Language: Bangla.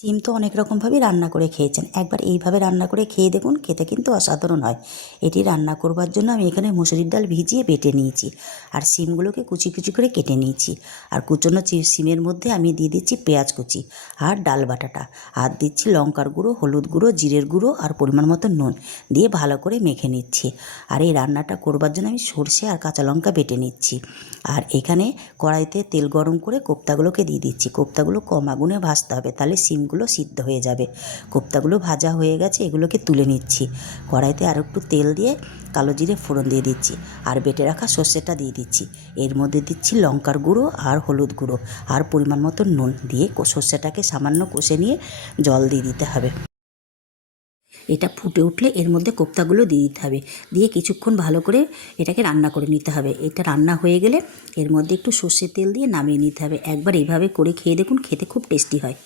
সিম তো অনেক রকমভাবেই রান্না করে খেয়েছেন, একবার এইভাবে রান্না করে খেয়ে দেখুন, খেতে কিন্তু অসাধারণ হয়। এটি রান্না করবার জন্য আমি এখানে মুসুরির ডাল ভিজিয়ে বেটে নিয়েছি, আর সিমগুলোকে কুচি কুচি করে কেটে নিয়েছি। আর কুচনো সিমের মধ্যে আমি দিয়ে দিচ্ছি পেঁয়াজ কুচি আর ডাল বাটাটা, আর দিচ্ছি লঙ্কার গুঁড়ো, হলুদ গুঁড়ো, জিরের গুঁড়ো আর পরিমাণ মতো নুন দিয়ে ভালো করে মেখে নিচ্ছি। আর এই রান্নাটা করবার জন্য আমি সর্ষে আর কাঁচা লঙ্কা বেটে নিচ্ছি। আর এখানে কড়াইতে তেল গরম করে কোপ্তাগুলোকে দিয়ে দিচ্ছি। কোপ্তাগুলো কম আগুনে ভাজতে হবে, তাহলে সিমগুলো সিদ্ধ হয়ে যাবে। কোপ্তাগুলো ভাজা হয়ে গেছে, এগুলোকে তুলে নিচ্ছি। কড়াইতে আর একটু তেল দিয়ে কালো জিরে ফোড়ন দিয়ে দিচ্ছি, আর বেটে রাখা সর্ষেটা দিয়ে দিচ্ছি। এর মধ্যে দিচ্ছি লঙ্কার গুঁড়ো আর হলুদ গুঁড়ো আর পরিমাণ মতো নুন দিয়ে সর্ষেটাকে সামান্য কষে নিয়ে জল দিয়ে দিতে হবে। এটা ফুটে উঠলে এর মধ্যে কোপ্তাগুলো দিয়ে দিতে হবে, দিয়ে কিছুক্ষণ ভালো করে এটাকে রান্না করে নিতে হবে। এটা রান্না হয়ে গেলে এর মধ্যে একটু সর্ষের তেল দিয়ে নামিয়ে নিতে হবে। একবার এইভাবে করে খেয়ে দেখুন, খেতে খুব টেস্টি হয়।